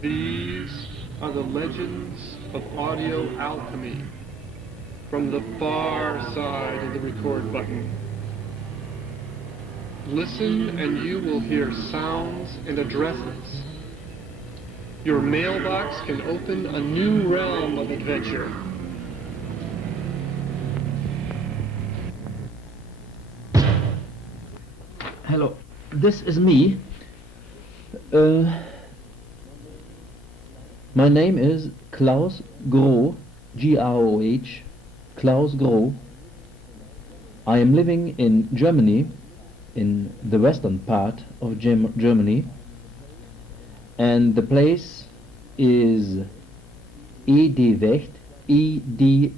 These are the legends of audio alchemy from the far side of the record button. Listen and you will hear sounds and addresses. Your mailbox can open a new realm of adventure. Hello, this is me. My name is Klaus Groh, G-R-O-H, Klaus Groh. I am living in Germany, in the western part of Germany, and the place is Edewecht, E-D-E-W-E-C-H-T.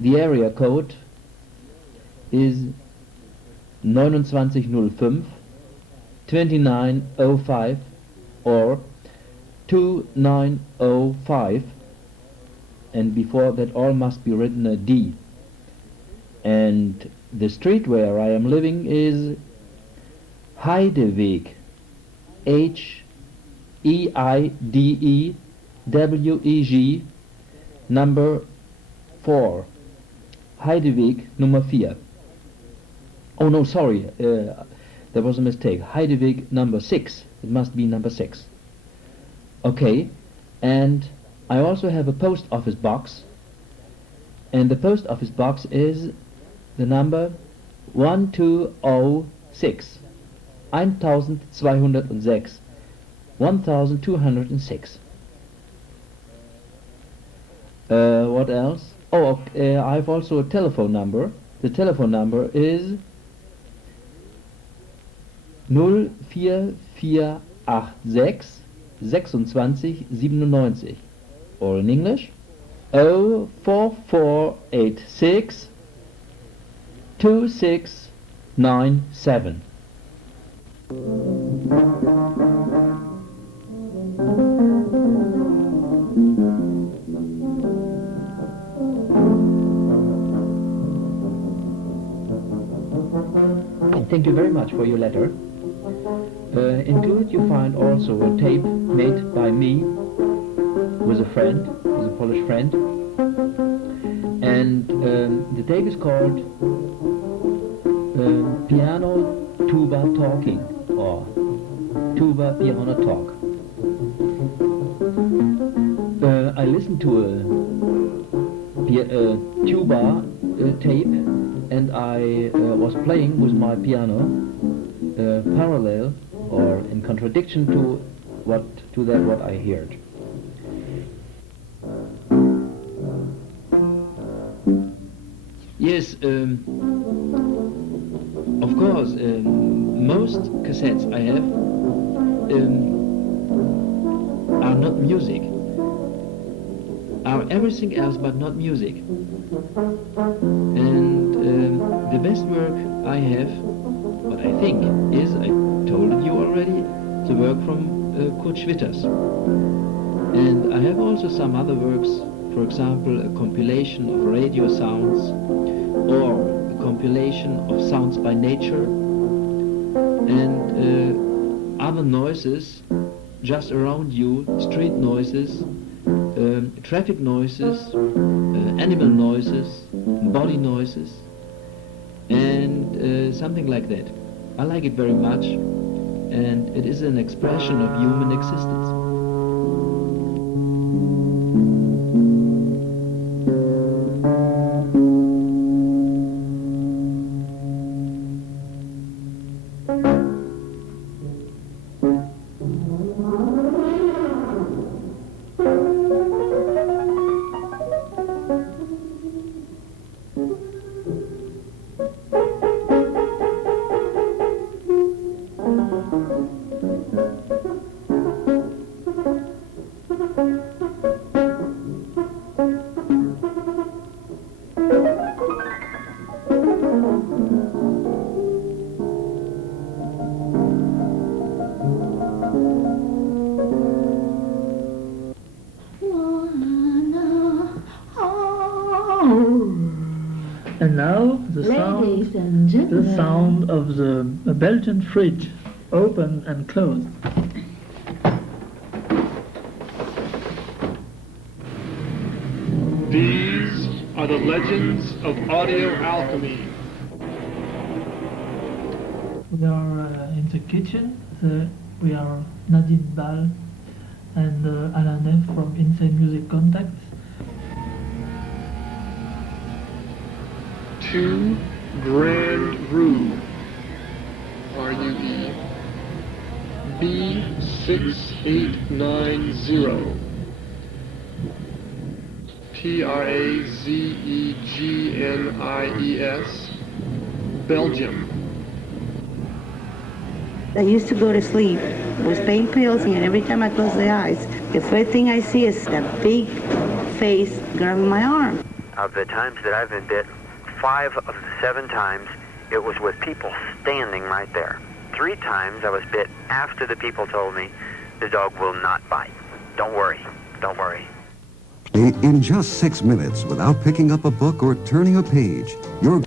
The area code is 2905 2905 or 2905, and before that all must be written a D. And the street where I am living is Heideweg, H-E-I-D-E-W-E-G, number 4. Heideweg number 4. Oh no, sorry, there was a mistake. Heideweg number 6. It must be number 6. Okay, and I also have a post office box, and the post office box is the number 1206. 1206. 1206. What else? Oh, I have also a telephone number. The telephone number is 04486 26 97, or in English 04486 2697. Thank you very much for your letter. Included you find also a tape made by me with a friend, with a Polish friend, and the tape is called Piano Tuba Talking, or Tuba Piano Talk. I listened to a tuba tape, and I was playing with my piano parallel, or in contradiction to what I heard. Yes, of course, most cassettes I have are not music, are everything else but not music. And the best work I have, what I think, is, I told you already, the work from Kurt Schwitters. And I have also some other works, for example, a compilation of radio sounds, or a compilation of sounds by nature, and other noises just around you, street noises, traffic noises, animal noises, body noises, and something like that. I like it very much, and it is an expression of human existence. And now the Ladies and gentlemen, sound of the Belgian fridge, open and closed. These are the legends of audio alchemy. We are in the kitchen. We are Nadine Ball and Alain Neff from Inside Music Contacts. 2 Grand Rue, R-U-E, B6890, P-R-A-Z-E-G-N-I-E-S, Belgium. I used to go to sleep with pain pills, and every time I close the eyes, the first thing I see is that big face grabbing my arm. Of the times that I've been bit, 5 of the 7 times, it was with people standing right there. 3 times I was bit after the people told me the dog will not bite. Don't worry, don't worry. In just 6 minutes, without picking up a book or turning a page, you're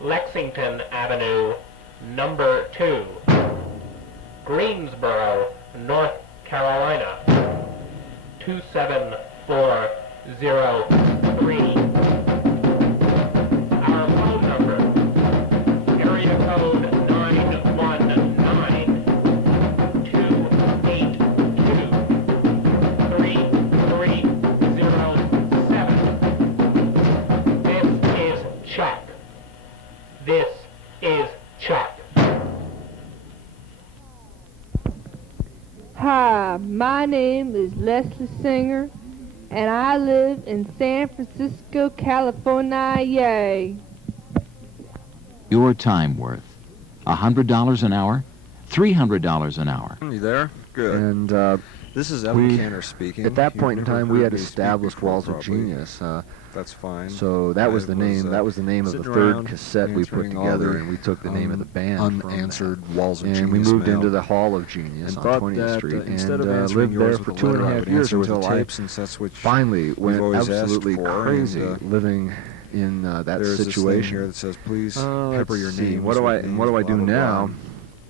Lexington Avenue, number 2, Greensboro, North Carolina, 27403. Our phone number, area code 919-282-3307. This is Chuck. This is Chuck. Hi, my name is Leslie Singer, and I live in San Francisco, California. Yay! Your time worth. $100 an hour, $300 an hour. You there? Good. And this is Evan Cantor speaking. At that point in You've never time, we heard had me established speak before, Walls of probably. Genius. That's fine. So that was the name. That was the name of the third cassette we put answering all together, the, and we took the name of the band unanswered Walls of and Genius we moved mail. into the Hall of Genius and on thought 20th that, Street, instead and of answering lived there yours for with a letter, I 2.5 would years answer with a until tape, I since that's what finally we've went always asked absolutely for, crazy and, living in that there's situation. This thing here that says, please pepper your name. What do I do now?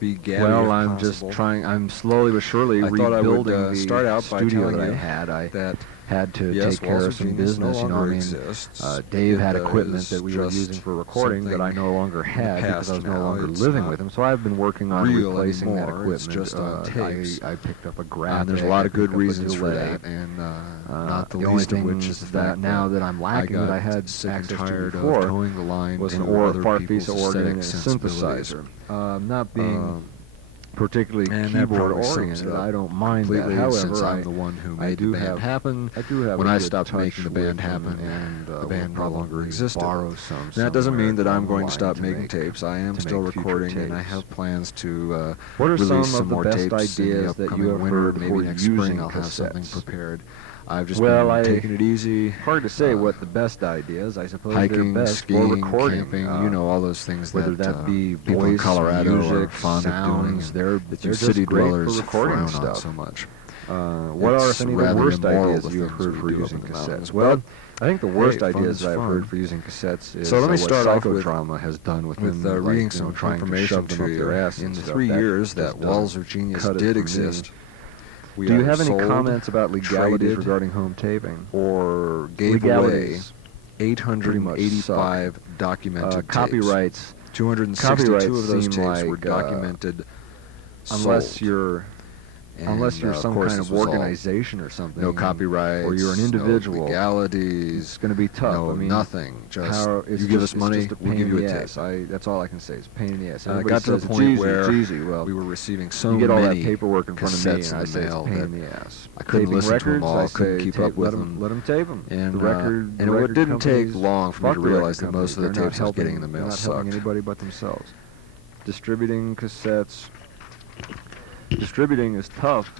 Be gabby well, if I'm possible. just trying. I'm slowly but surely I thought I would rebuilding the start out by studio telling that I you had. I that had to yes, take care Walls of of some Genius no business. You know, I longer mean, exists. Dave had It equipment is that we were just using for recording that I no longer had because I was no now. longer It's living not with him. So I've been working on real replacing that anymore. equipment. It's just on tapes. I picked up a graphic. There's a lot of I good picked up a reasons for delay. that, and not the the only least of thing which is the that fact now that I'm lacking that I had sick and access to tired before of towing the line was to an other Farfisa people's organ and a aesthetic sensibilities. synthesizer. Not being particularly and that keyboard probably sums oriented, it up I don't mind that. completely, However, since I'm the one who made the band happen. I do have when a I good stopped touch making the band with happen, them, and the will band no longer probably existed. borrow some That doesn't mean that I'm somewhere going to stop along the line making tapes. I am to still make future recording, and I tapes. have plans to What are release some some of the more best tapes in the ideas that you upcoming have winter. heard Maybe for next using spring I'll have something cassettes? prepared. I've just Well, been taking it easy. Hard to say what the best ideas. I suppose Hiking, they're best skiing, for recording. camping, you know, all those things whether that be people in voice, Colorado music, are fond of doing, sounds, and they're that you just city great dwellers for recording frown on stuff. so much. What are It's any of the rather worst immoral, ideas the you have things heard we for do up using in the mountains. cassettes? Well, I think the worst Hey, ideas fun's I've fun. heard for using cassettes is So let me what start off with psychodrama has done with them, reading like, some trying to information shove them to up you. their ass In and the stuff. 3 years just that doesn't Walls of Genius cut it did for me. exist, we Do you either have any sold, comments about legalities traded, regarding home taping? or gave Legalities away pretty much 885 documented tapes? Copyrights. 262 Copyrights of those seem tapes were like, documented, unless sold. you're unless you're of some course kind this of was all organization or something, no copyrights, or you're an individual, no legalities, it's going to be tough. no I mean, nothing. Just it's you give just, us money, it's just a we'll pain give you in a the tape. ass. That's all I can say. It's a pain in the ass. It Everybody got to the says point it's easy, where it's easy. Well, we were receiving so you get all that many paperwork in front of me, cassettes and I in say the it's a mail pain that in the ass. I couldn't Taping listen to them records, all. I I couldn't say keep tape, up with let them. Let them tape them. And, the record, and the it record didn't take companies, long for me to fuck the realize record that most of the companies. tapes I was They're getting in the mail not helping sucked. anybody but themselves. Distributing cassettes. Distributing is tough.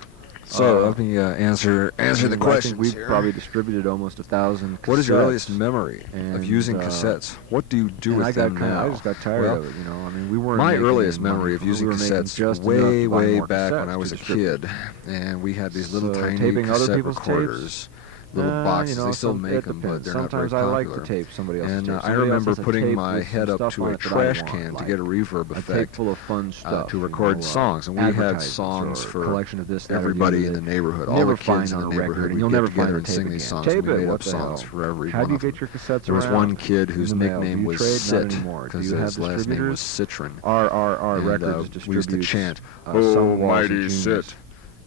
So let me answer the I think questions we've here. probably distributed almost 1,000 cassettes. What is your earliest memory of And, using cassettes? What do you do with them now? I just got tired Well, of it, you know. I mean, we weren't my making earliest any money memory of from it. using We were making cassettes just way, enough to buy way more back when cassettes I was to a distribute. kid, and we had these little So tiny taping other cassette people's recorders, little boxes. you know, they still it make them, but depends. they're not very Sometimes I like popular. to tape somebody else's And tape. I Somebody else remember has a putting tape my with head some up stuff to on a it that I trash want, can to like get a reverb a tape effect full of fun stuff, to you record know, songs, and we had advertisements songs or for collection of this, that, or the everybody other in the that neighborhood. you All never the kids find in on the a record, neighborhood and would you'll get never together find a and tape sing again. these songs. Tape and we it, made what up the songs hell? for every How one do you of them. get your cassettes There was around? one kid In whose the mail. nickname Do you was trade? Not Sit, anymore. Do because you have his last name was distributors? Citron. Our And, records we used to distributes, chant, some Walls of mighty Genius. Sit,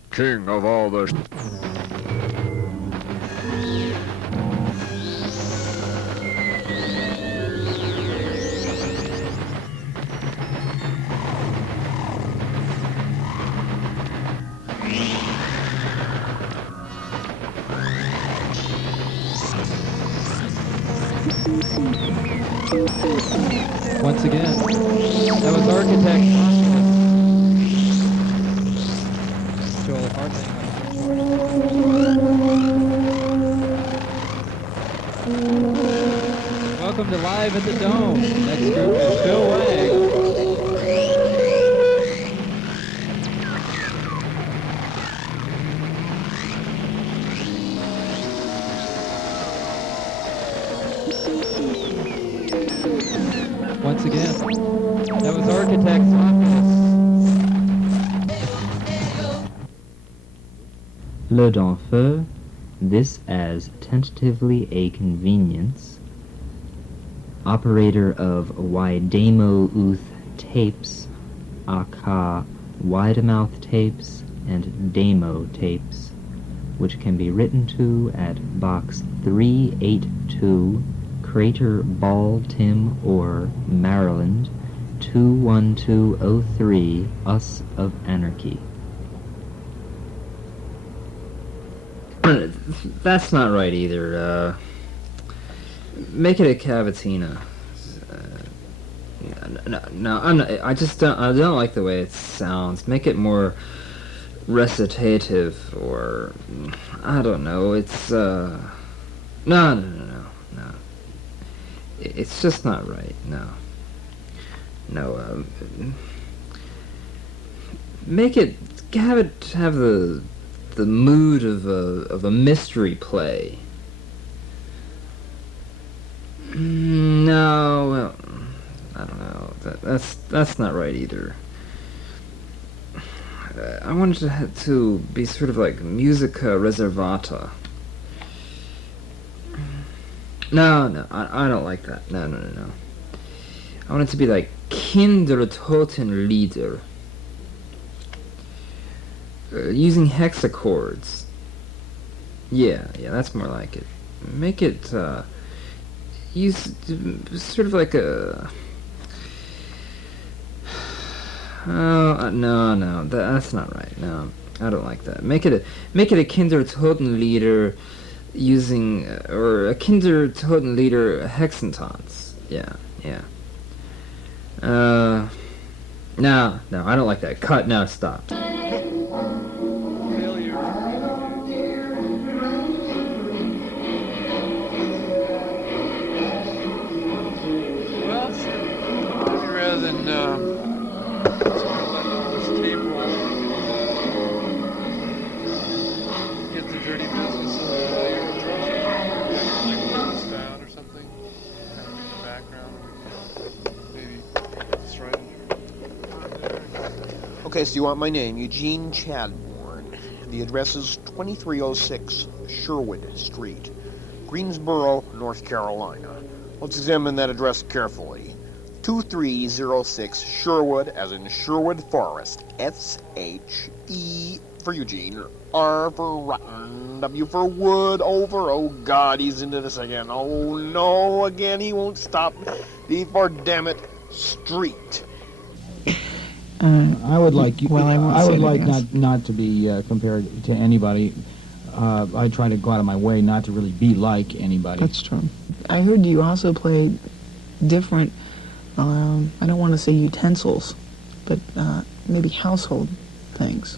king of all the... Once again, that was Architect Joel Hartling. Welcome to Live at the Dome. Next group is Phil Wang. Once again, that was Architect's Office. Le Denfeu, this as tentatively a convenience. Operator of Widemo Uth Tapes, aka Widemouth Tapes and Demo Tapes, which can be written to at Box 382, Crater Ball Tim Orr, Maryland, 21203, Us of Anarchy. That's not right either. Make it a cavatina. No, I'm not, I don't like the way it sounds. Make it more recitative, or I don't know. It's no. It's just not right. No. Make it have the mood of a mystery play. No, well, I don't know. That's not right either. I wanted to be sort of like musica reservata. No, I don't like that. No. I want it to be like Kindertotenlieder. Using hexachords. Yeah, that's more like it. Make it, use sort of like a... Oh, no, that's not right. No, I don't like that. Make it a Kindertotenlieder using, or a Kindertotenlieder hexentons. Yeah. No, I don't like that. Cut, no, stop. Rather than let all this tape roll, get the dirty business of your drugs. Okay, so you want my name, Eugene Chadbourne. The address is 2306 Sherwood Street, Greensboro, North Carolina. Let's examine that address carefully. 2306 Sherwood, as in Sherwood Forest. S-H-E for Eugene, R for rotten, W for wood, over. Oh God, he's into this again. Oh no, again, he won't stop. D for damn it, street. I would like Well, I would like else. not to be compared to anybody. I try to go out of my way not to really be like anybody. That's true. I heard you also play different, I don't want to say utensils, but maybe household things,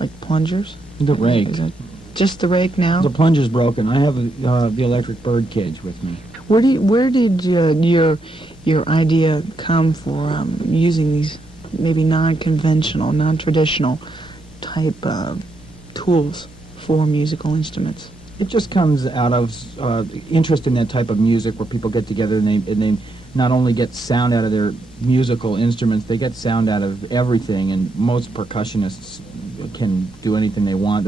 like plungers. The rake. Is it just the rake now? The plunger's broken. I have the electric bird cage with me. Where did your idea come for using these maybe non-conventional, non-traditional type tools for musical instruments? It just comes out of interest in that type of music where people get together and they not only get sound out of their musical instruments, they get sound out of everything, and most percussionists can do anything they want.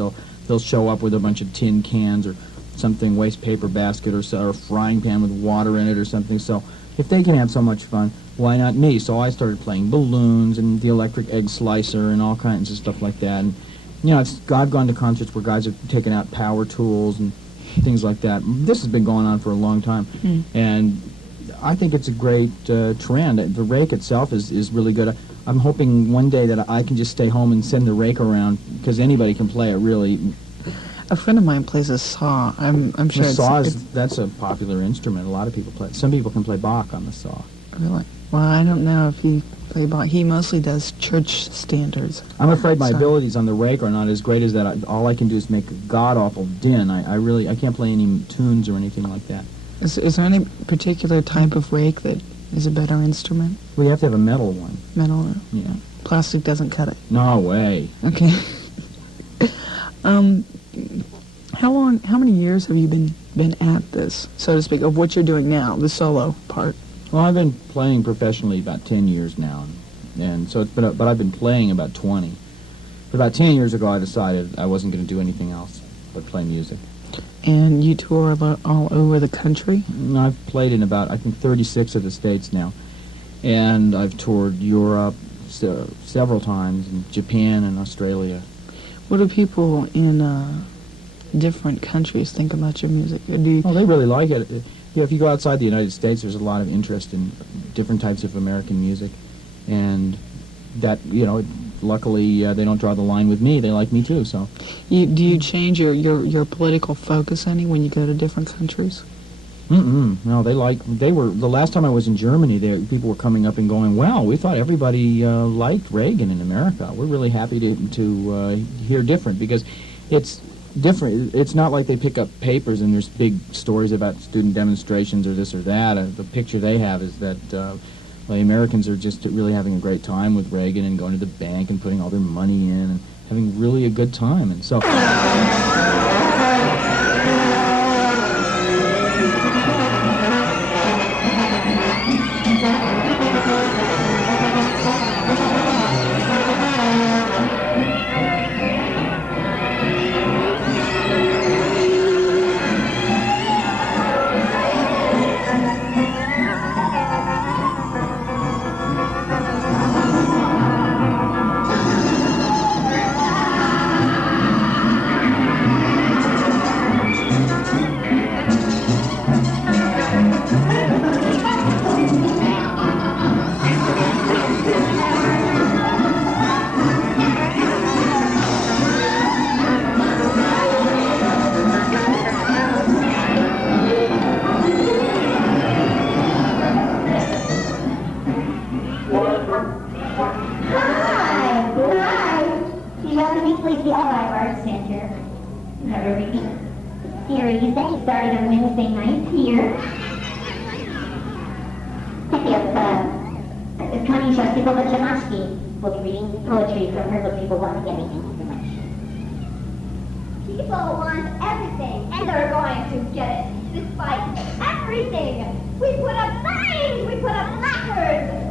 They'll show up with a bunch of tin cans or something, waste paper basket or a frying pan with water in it or something. So if they can have so much fun, why not me? So I started playing balloons and the electric egg slicer and all kinds of stuff like that. And I've gone to concerts where guys have taken out power tools and things like that. This has been going on for a long time, and I think it's a great trend. The rake itself is really good. I'm hoping one day that I can just stay home and send the rake around, because anybody can play it, really. A friend of mine plays a saw. I'm sure the saw that's a popular instrument. A lot of people play it. Some people can play Bach on the saw. Really? Well, I don't know if he play Bach. He mostly does church standards. I'm afraid my abilities on the rake are not as great as that. All I can do is make a god-awful din. I can't play any tunes or anything like that. Is there any particular type of rake that is a better instrument? Well, you have to have a metal one. Metal? Yeah. Plastic doesn't cut it? No way. Okay. How many years have you been at this, so to speak, of what you're doing now, the solo part? Well, I've been playing professionally about 10 years now, and so but I've been playing about 20. But about 10 years ago, I decided I wasn't going to do anything else but play music. And you tour all over the country? I've played in about, I think, 36 of the states now, and I've toured Europe several times, and Japan and Australia. What do people in different countries think about your music? Oh, they really like it. If you go outside the United States, there's a lot of interest in different types of American music, and that, luckily they don't draw the line with me. They like me too. So, do you change your political focus any when you go to different countries? No, they were the last time I was in Germany. People were coming up and going, "Well, we thought everybody liked Reagan in America. We're really happy to hear different, because it's different. It's not like they pick up papers and there's big stories about student demonstrations or this or that. The picture they have is that the Americans are just really having a great time with Reagan and going to the bank and putting all their money in and having really a good time. And so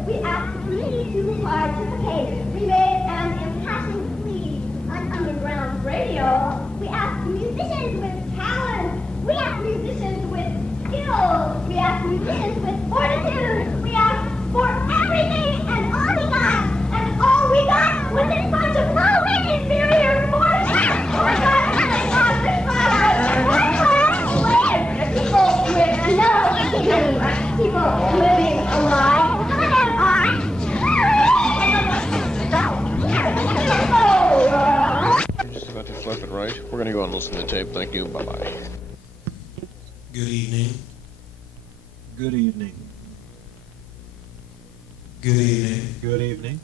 We asked please to participate. We made an on listening to the tape. Thank you. Bye-bye. Good evening. Good evening. Good evening. Good evening.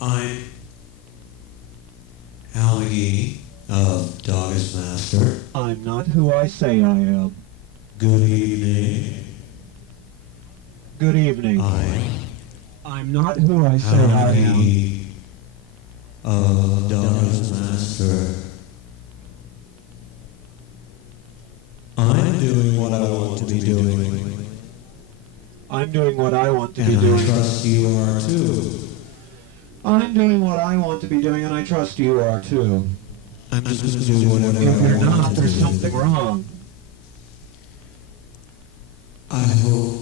I'm Alchemy of Dog's Master. I'm not who I say I am. Good evening. Good evening. I'm not who I say I am. Alchemy of Dog's Master. I'm doing what I want to be doing. I'm doing what I want to And be doing. I trust you are too. I'm doing what I want to be doing, and I trust you are too. I'm just going to do whatever If I you're want not, to there's do. something wrong. I hope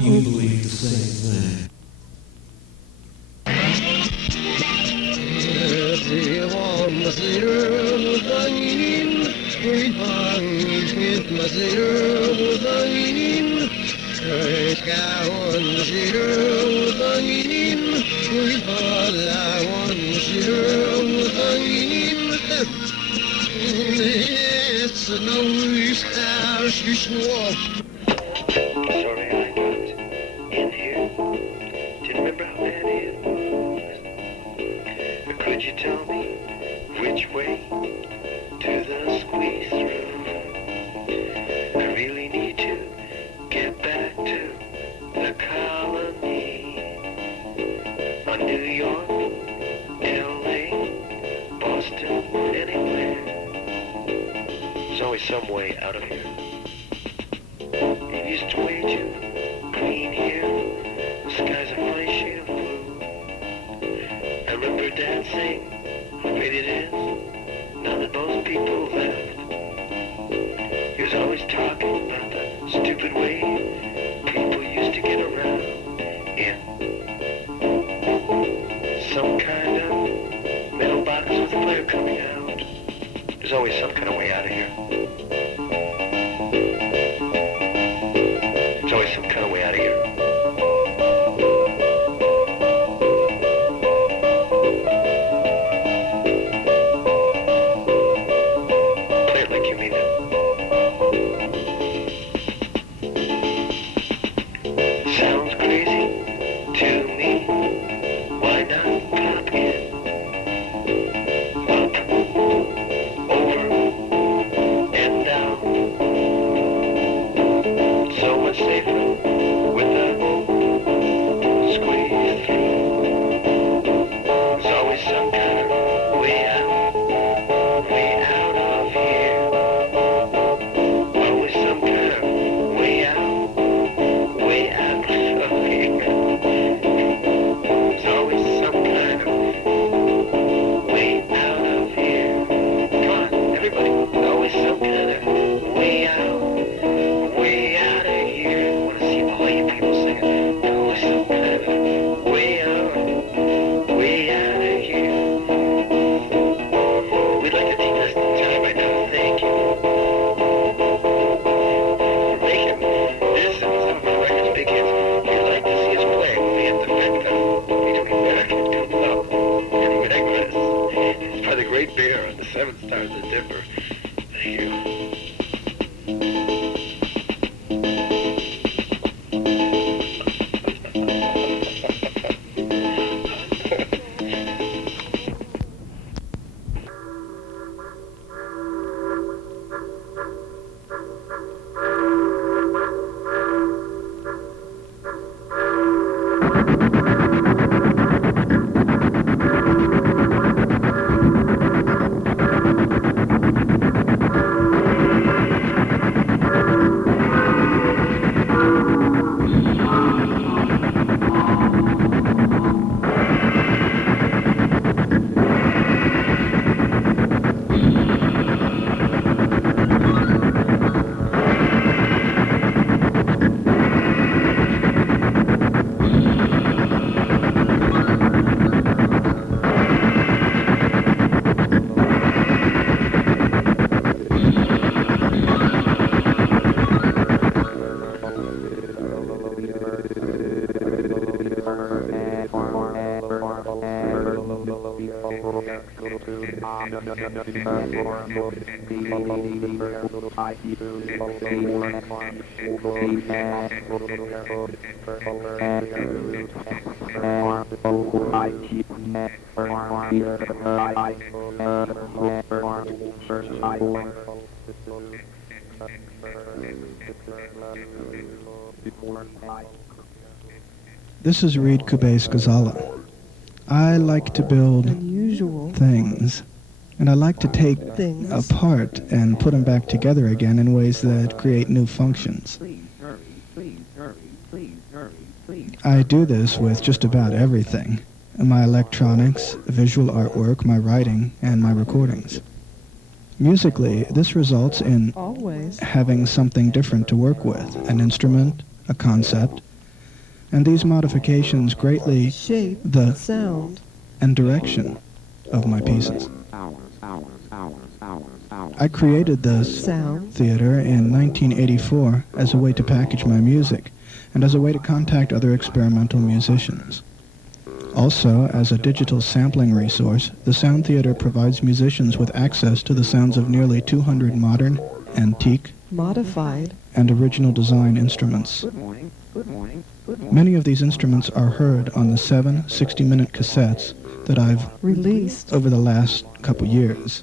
you believe the same thing. Sorry I got in here. Do you remember how bad it was? Or could you tell me which way to the squeeze room? I really need to get back to the colony. On New York, LA, Boston, anywhere. There's always some way out of here. It used to way too clean here. The sky's a funny shade of blue. I remember Dad saying how great it is now that most people left. He was always talking about the stupid way people used to get around in some kind of mailbox with fire coming out. There's always some kind of way out of here. There's always some kind of way out of here. Play it like you mean it. Sounds crazy to me. Why not pop in? Up, over, and down. So much safer with a squeeze through. There's always some kind of way out of here. Always some kind of way out of here. There's always some kind of way out of here. Come on, everybody. There's always some kind of way out of here. This is Reed Kube's Ghazala. I like to build Unusual. things, and I like to take Things. apart and put them back together again in ways that create new functions. I do this with just about everything: my electronics, visual artwork, my writing, and my recordings. Musically, this results in Always. having something different to work with, an instrument, a concept, and these modifications greatly Shape, the sound, and direction of my pieces. I created this sound, theater in 1984 as a way to package my music and as a way to contact other experimental musicians. Also, as a digital sampling resource, the Sound Theater provides musicians with access to the sounds of nearly 200 modern, antique, modified, and original design instruments. Many of these instruments are heard on the 7 60-minute cassettes that I've released over the last couple years.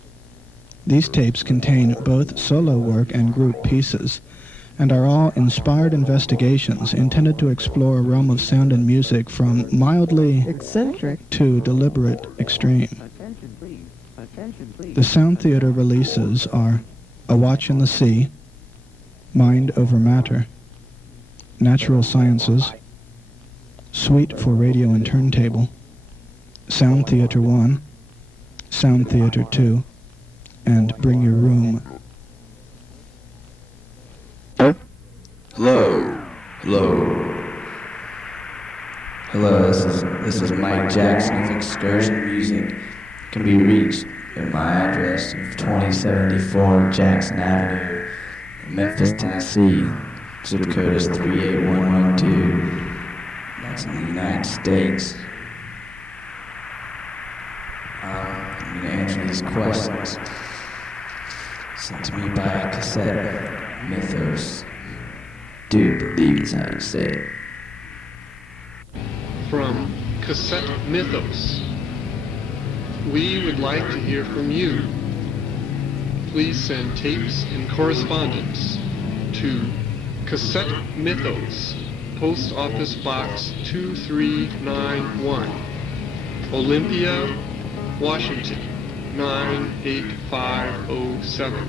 These tapes contain both solo work and group pieces, and are all inspired investigations intended to explore a realm of sound and music from mildly eccentric to deliberate extreme. The Sound Theater releases are A Watch in the Sea, Mind Over Matter, Natural Sciences, Suite for Radio and Turntable, Sound Theater 1, Sound Theater 2, and Bring Your Room. Hello. Hello, this is Mike Jackson of Excursion Music. Can be reached at my address of 2074 Jackson Avenue, Memphis, Tennessee. Zip code is 38112. That's in the United States. I'm going to answer these questions sent to me by a cassette Mythos. Do believe it's how you say it. From Cassette Mythos, we would like to hear from you. Please send tapes and correspondence to Cassette Mythos, Post Office Box 2391, Olympia, Washington 98507.